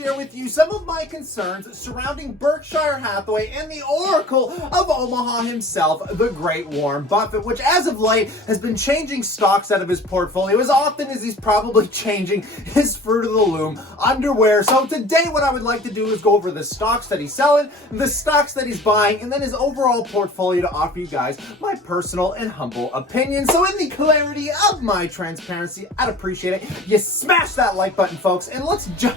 share with you some of my concerns surrounding Berkshire Hathaway and the Oracle of Omaha himself, the great Warren Buffett, which as of late has been changing stocks out of his portfolio as often as he's probably changing his Fruit of the Loom underwear. So today what I would like to do is go over the stocks that he's selling, the stocks that he's buying, and then his overall portfolio to offer you guys my personal and humble opinion. So in the clarity of my transparency, I'd appreciate it. You smash that like button, folks, and let's jump.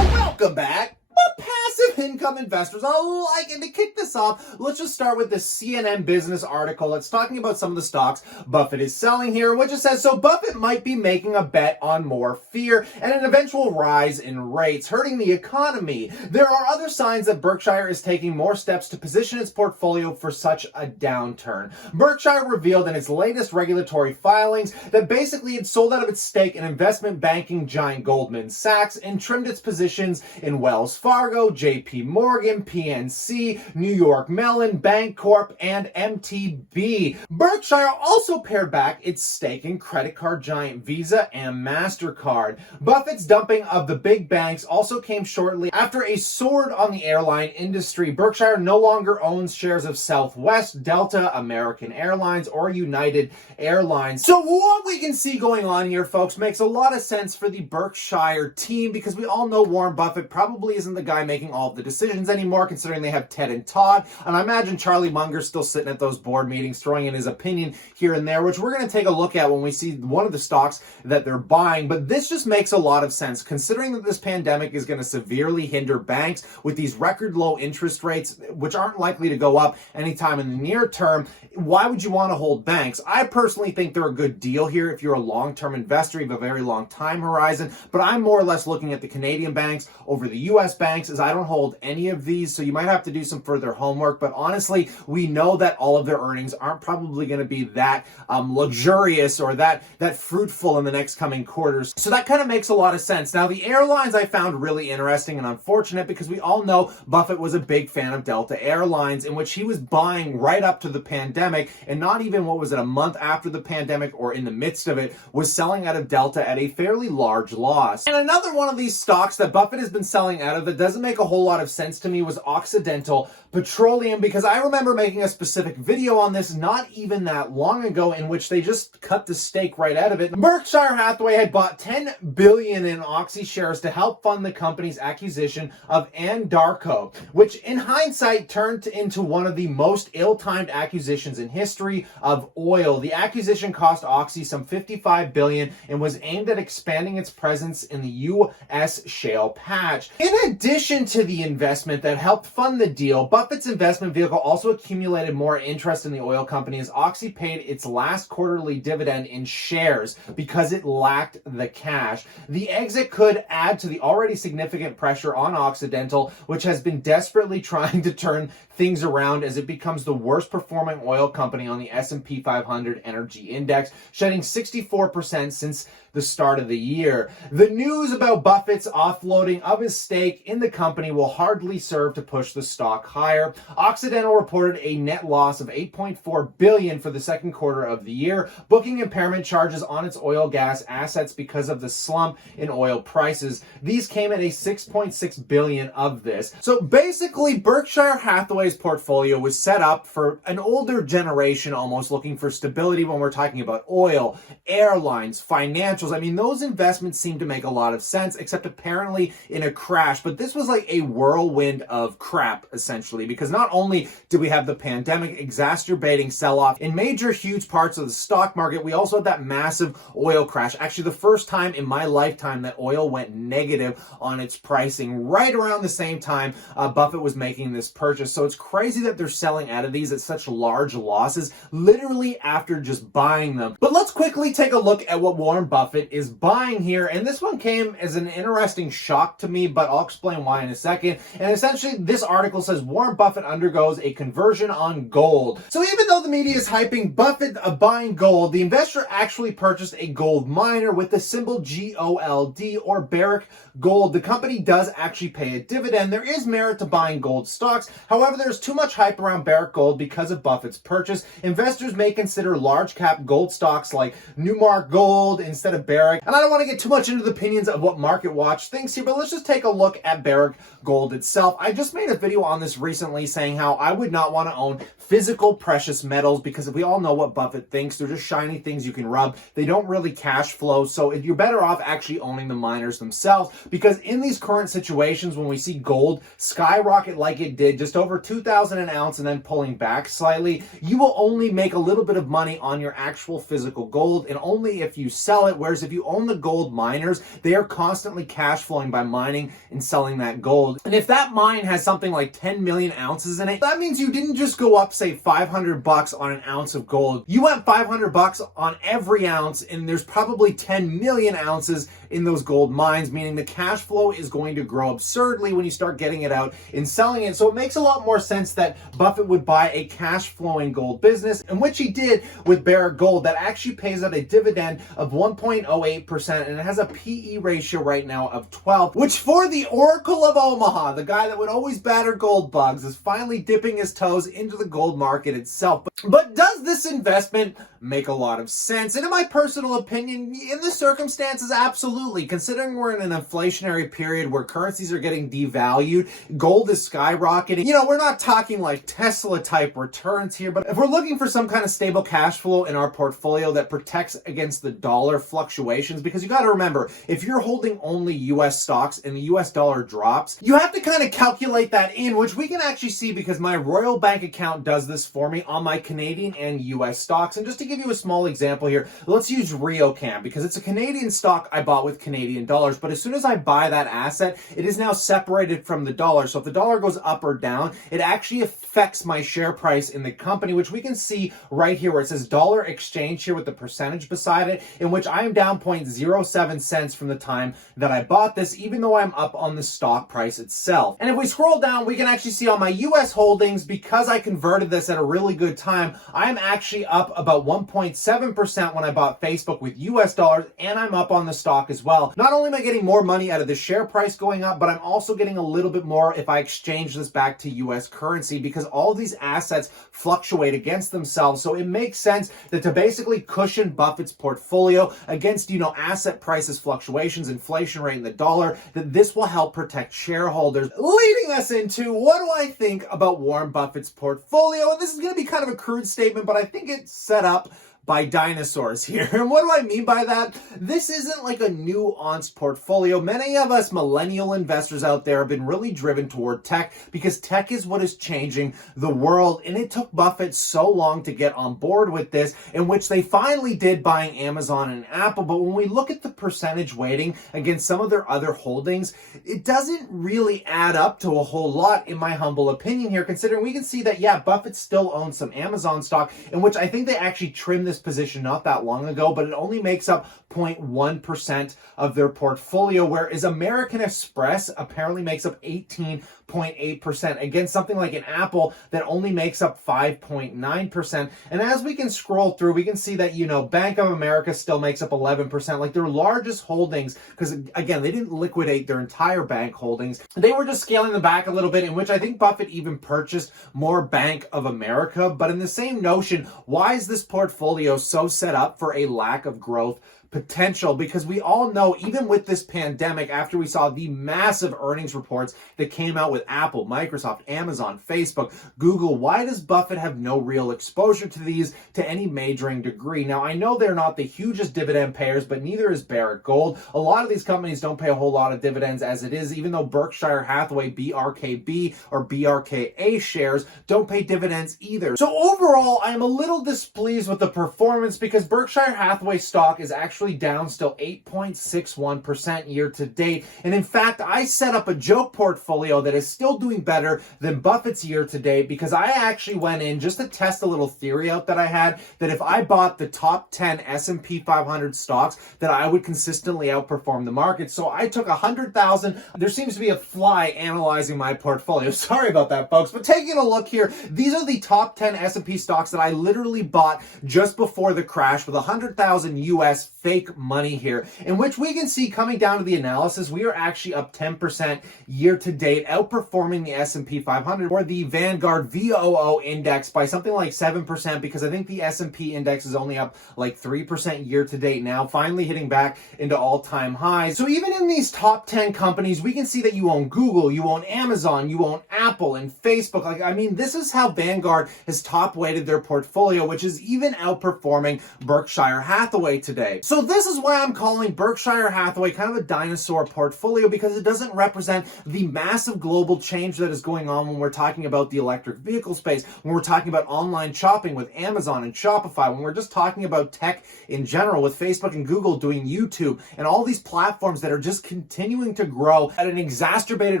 Welcome back. Passive income investors alike. And to kick this off, let's just start with the CNN business article that's talking about some of the stocks Buffett is selling here, which it says, so Buffett might be making a bet on more fear and an eventual rise in rates, hurting the economy. There are other signs that Berkshire is taking more steps to position its portfolio for such a downturn. Berkshire revealed in its latest regulatory filings that basically it sold out of its stake in investment banking giant Goldman Sachs and trimmed its positions in Wells Fargo, JP Morgan, PNC, New York Mellon, Bancorp, and MTB. Berkshire also pared back its stake in credit card giant Visa and MasterCard. Buffett's dumping of the big banks also came shortly after a sword on the airline industry. Berkshire no longer owns shares of Southwest, Delta, American Airlines, or United Airlines. So what we can see going on here, folks, makes a lot of sense for the Berkshire team because we all know Warren Buffett probably isn't the guy making all of the decisions anymore, considering they have Ted and Todd. And I imagine Charlie Munger's still sitting at those board meetings, throwing in his opinion here and there, which we're going to take a look at when we see one of the stocks that they're buying. But this just makes a lot of sense, considering that this pandemic is going to severely hinder banks with these record low interest rates, which aren't likely to go up anytime in the near term. Why would you want to hold banks? I personally think they're a good deal here if you're a long-term investor, you have a very long time horizon, but I'm more or less looking at the Canadian banks over the US banks, as I don't hold any of these, so you might have to do some further homework. But honestly, we know that all of their earnings aren't probably going to be that luxurious or that fruitful in the next coming quarters. So that kind of makes a lot of sense. Now, the airlines I found really interesting and unfortunate because we all know Buffett was a big fan of Delta Airlines, in which he was buying right up to the pandemic, and not even, what was it, a month after the pandemic or in the midst of it, was selling out of Delta at a fairly large loss. And another one of these stocks that Buffett has been selling out of that doesn't make a whole lot of sense to me was Occidental Petroleum, because I remember making a specific video on this not even that long ago in which they just cut the stake right out of it. Berkshire Hathaway had bought $10 billion in Oxy shares to help fund the company's acquisition of Anadarko, which in hindsight turned into one of the most ill-timed acquisitions in history of oil. The acquisition cost Oxy some $55 billion and was aimed at expanding its presence in the U.S. shale patch. In addition to the investment that helped fund the deal, Buffett's investment vehicle also accumulated more interest in the oil company as Oxy paid its last quarterly dividend in shares because it lacked the cash. The exit could add to the already significant pressure on Occidental, which has been desperately trying to turn things around as it becomes the worst performing oil company on the S&P 500 Energy Index, shedding 64% since the start of the year. The news about Buffett's offloading of his stake in the company will hardly serve to push the stock higher. Occidental reported a net loss of $8.4 billion for the second quarter of the year, booking impairment charges on its oil gas assets because of the slump in oil prices. These came at a $6.6 billion of this. So basically, Berkshire Hathaway's portfolio was set up for an older generation, almost looking for stability when we're talking about oil, airlines, financials. I mean, those investments seem to make a lot of sense, except apparently in a crash. But this was like a whirlwind of crap, essentially, because not only did we have the pandemic exacerbating sell-off in major, huge parts of the stock market, we also had that massive oil crash. Actually, the first time in my lifetime that oil went negative on its pricing, right around the same time Buffett was making this purchase. So it's crazy that they're selling out of these at such large losses, literally after just buying them. But let's quickly take a look at what Warren Buffett is buying here. And this one came as an interesting shock to me, but I'll explain why in a second. second. And essentially, this article says Warren Buffett undergoes a conversion on gold. So even though the media is hyping Buffett buying gold, the investor actually purchased a gold miner with the symbol GOLD, or Barrick Gold. The company does actually pay a dividend. There is merit to buying gold stocks. However, there's too much hype around Barrick Gold because of Buffett's purchase. Investors may consider large cap gold stocks like Newmark Gold instead of Barrick. And I don't want to get too much into the opinions of what Market Watch thinks here, but let's just take a look at Barrick Gold itself. I just made a video on this recently saying how I would not want to own physical precious metals because we all know what Buffett thinks. They're just shiny things you can rub. They don't really cash flow. So you're better off actually owning the miners themselves, because in these current situations, when we see gold skyrocket like it did, just over 2,000 an ounce and then pulling back slightly, you will only make a little bit of money on your actual physical gold, and only if you sell it. Whereas if you own the gold miners, they are constantly cash flowing by mining and selling that gold. And if that mine has something like 10 million ounces in it, that means you didn't just go up, say, $500 on an ounce of gold. You went $500 on every ounce, and there's probably 10 million ounces in those gold mines, meaning the cash flow is going to grow absurdly when you start getting it out and selling it. So it makes a lot more sense that Buffett would buy a cash flowing gold business, and which he did with Barrick Gold, that actually pays out a dividend of 1.08%, and it has a PE ratio right now of 12, which for the Oracle of Omaha, the guy that would always batter gold bugs, is finally dipping his toes into the gold market itself. But does this investment make a lot of sense? And in my personal opinion, in the circumstances, absolutely. Considering we're in an inflationary period where currencies are getting devalued, gold is skyrocketing. You know, we're not talking like Tesla type returns here, but if we're looking for some kind of stable cash flow in our portfolio that protects against the dollar fluctuations, because you got to remember, if you're holding only US stocks and the US dollar drops, you have to kind of calculate that in, which we can actually see because my Royal Bank account does this for me on my Canadian and US stocks. And just to give you a small example here, let's use RioCan, because it's a Canadian stock I bought with Canadian dollars, but as soon as I buy that asset, it is now separated from the dollar. So if the dollar goes up or down, it actually affects my share price in the company, which we can see right here where it says dollar exchange here with the percentage beside it, in which I am down 0.07 cents from the time that I bought this, even though I'm up on the stock price itself. And if we scroll down, we can actually see on my US holdings, because I converted this at a really good time, I'm actually up about 1.7% when I bought Facebook with US dollars, and I'm up on the stock as well. Not only am I getting more money out of the share price going up, but I'm also getting a little bit more if I exchange this back to US currency, because all of these assets fluctuate against themselves. So it makes sense that to basically cushion Buffett's portfolio against, asset prices fluctuations, inflation rate in the dollar, that this will help protect shareholders. Leading us into, what do I think about Warren Buffett's portfolio? And this is going to be kind of a crude statement, but I think it's set up by dinosaurs here. And what do I mean by that? This isn't like a nuanced portfolio. Many of us millennial investors out there have been really driven toward tech, because tech is what is changing the world. And it took Buffett so long to get on board with this, in which they finally did, buying Amazon and Apple. But when we look at the percentage weighting against some of their other holdings, it doesn't really add up to a whole lot, in my humble opinion here, considering we can see that, yeah, Buffett still owns some Amazon stock, in which I think they actually trimmed this position not that long ago, but it only makes up 0.1% of their portfolio, whereas American Express apparently makes up 18.8% against something like an Apple that only makes up 5.9%. And as we can scroll through, we can see that, Bank of America still makes up 11%, like their largest holdings, because again, they didn't liquidate their entire bank holdings. They were just scaling them back a little bit, in which I think Buffett even purchased more Bank of America. But in the same notion, why is this portfolio so set up for a lack of growth potential? Because we all know, even with this pandemic, after we saw the massive earnings reports that came out with Apple, Microsoft, Amazon, Facebook, Google, why does Buffett have no real exposure to these to any majoring degree? Now, I know they're not the hugest dividend payers, but neither is Barrick Gold. A lot of these companies don't pay a whole lot of dividends as it is, even though Berkshire Hathaway, BRK.b or BRK.a shares don't pay dividends either. So overall, I am a little displeased with the performance, because Berkshire Hathaway stock is actually actually down still 8.61% year to date. And in fact, I set up a joke portfolio that is still doing better than Buffett's year to date, because I actually went in just to test a little theory out that I had, that if I bought the top 10 S&P 500 stocks, that I would consistently outperform the market. So I took 100,000. There seems to be a fly analyzing my portfolio. Sorry about that, folks. But taking a look here, these are the top 10 S&P stocks that I literally bought just before the crash with 100,000 US fake money here, in which we can see, coming down to the analysis, we are actually up 10% year to date, outperforming the S&P 500 or the Vanguard VOO index by something like 7%, because I think the S&P index is only up like 3% year to date now, finally hitting back into all-time highs. So even in these top 10 companies, we can see that you own Google, you own Amazon, you own Apple and Facebook. Like, I mean, this is how Vanguard has top weighted their portfolio, which is even outperforming Berkshire Hathaway today. So this is why I'm calling Berkshire Hathaway kind of a dinosaur portfolio, because it doesn't represent the massive global change that is going on when we're talking about the electric vehicle space, when we're talking about online shopping with Amazon and Shopify, when we're just talking about tech in general with Facebook and Google doing YouTube and all these platforms that are just continuing to grow at an exacerbated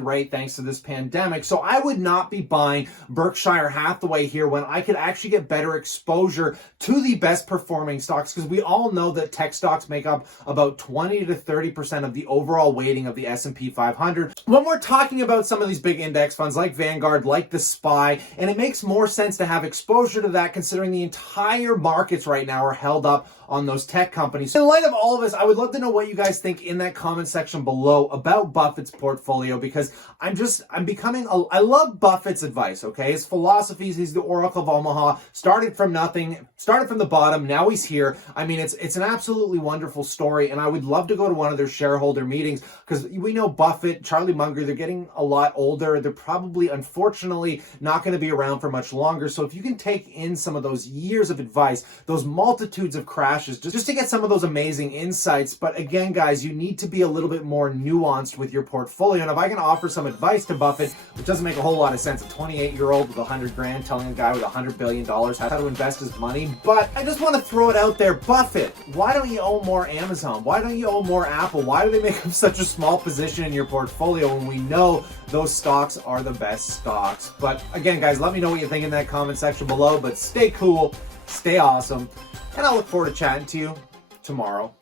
rate thanks to this pandemic. So I would not be buying Berkshire Hathaway here when I could actually get better exposure to the best performing stocks, because we all know that tech stocks make up about 20 to 30% of the overall weighting of the S&P 500. When we're talking about some of these big index funds like Vanguard, like the SPY, and it makes more sense to have exposure to that considering the entire markets right now are held up on those tech companies. In light of all of this, I would love to know what you guys think in that comment section below about Buffett's portfolio, because I love Buffett's advice, okay? His philosophies, he's the Oracle of Omaha, started from nothing, started from the bottom, now he's here. I mean, it's an absolutely wonderful story, and I would love to go to one of their shareholder meetings, because we know Buffett, Charlie Munger, they're getting a lot older. They're probably, unfortunately, not going to be around for much longer. So if you can take in some of those years of advice, those multitudes of crashes, just to get some of those amazing insights. But again, guys, you need to be a little bit more nuanced with your portfolio. And if I can offer some advice to Buffett, which doesn't make a whole lot of sense, a 28-year-old with 100 grand telling a guy with $100 billion how to invest his money. But I just want to throw it out there. Buffett, why don't you own more Amazon? Why don't you own more Apple? Why do they make up such a small position in your portfolio when we know those stocks are the best stocks? But again, guys, let me know what you think in that comment section below. But stay cool, stay awesome, and I look forward to chatting to you tomorrow.